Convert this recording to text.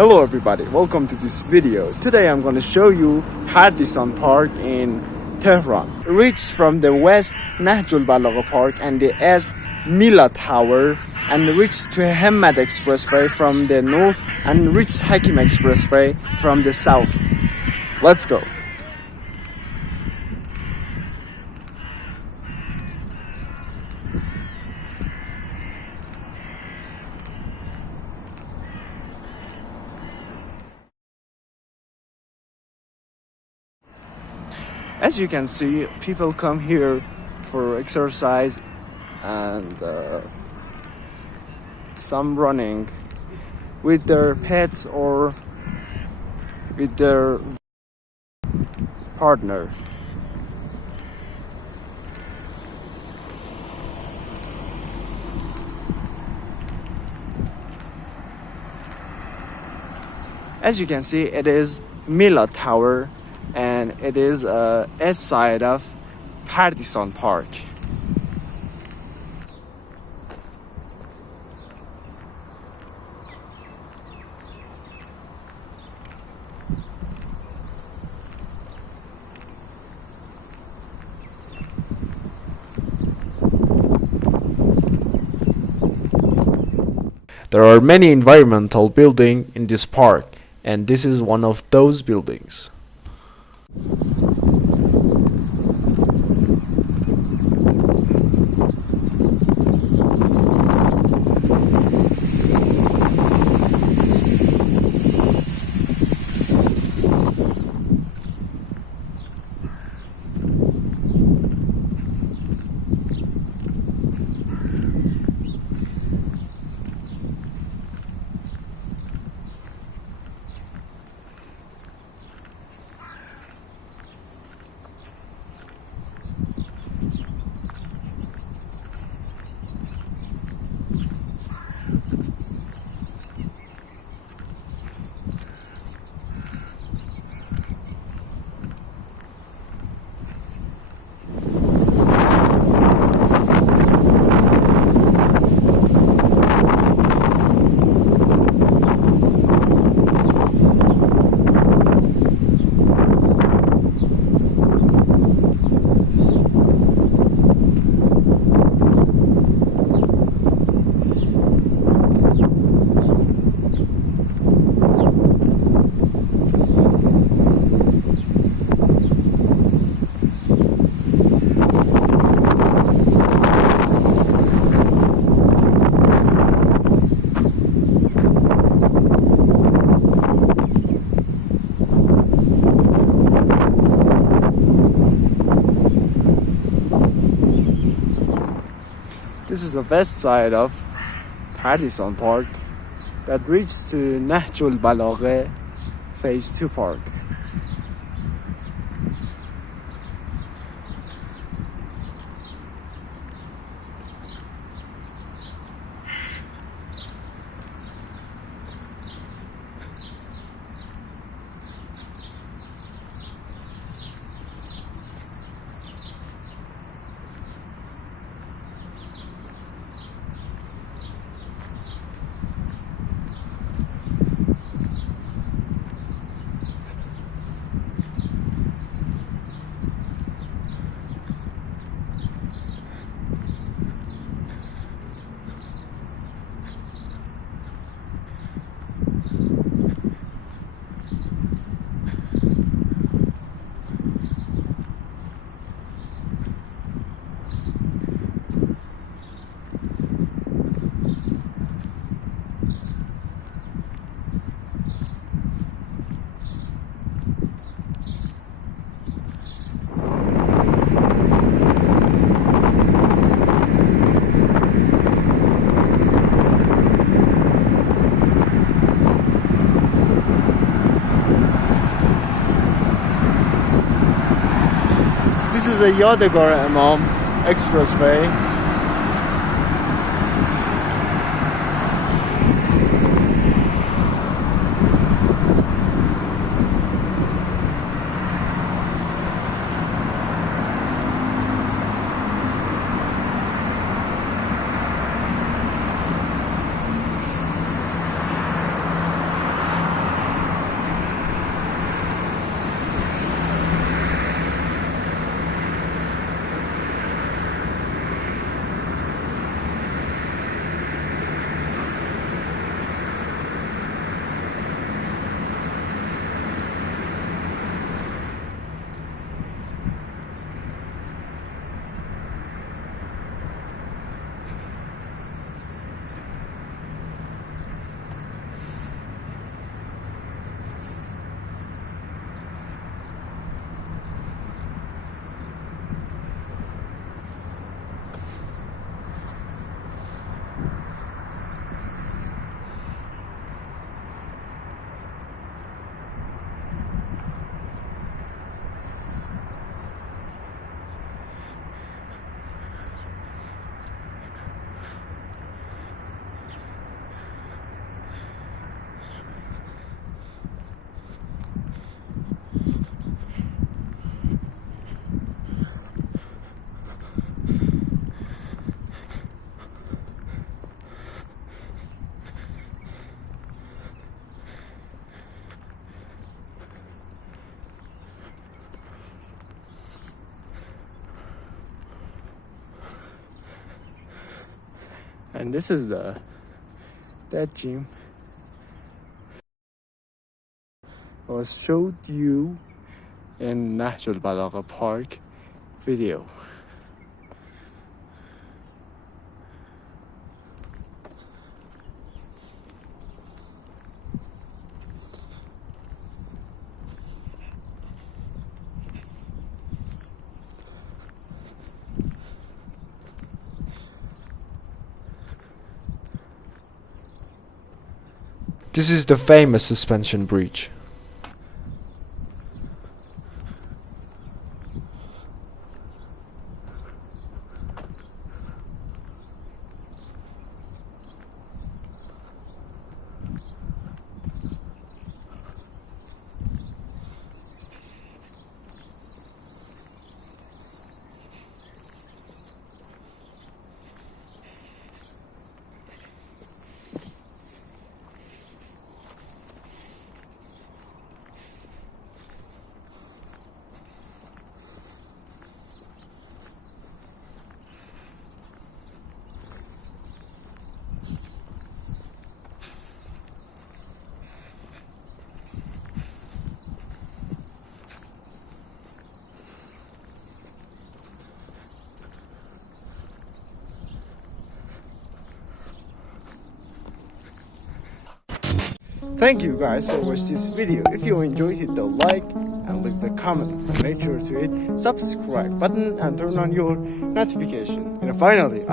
Hello everybody, welcome to this video. Today I'm going to show you Pardisan Park in Tehran. It reaches from the west Nahjul Balagha Park and the east Mila Tower, and reaches to Hemmat Expressway from the north and reaches Hakim Expressway from the south. Let's go. As you can see, people come here for exercise and some running with their pets or with their partner. As you can see, it is Mila Tower, and it is east side of Pardisan Park. There are many environmental buildings in this park, and this is one of those buildings. This is the west side of Pardisan Park that reaches to Nahjul Balagha Phase 2 Park. This is a Hemmat Expressway. And this is that gym I was showed you in Nahjul Balagha Park video. This is the famous suspension bridge. Thank you guys for watching this video. If you enjoyed, hit the like and leave the comment. And make sure to hit subscribe button and turn on your notification. And finally,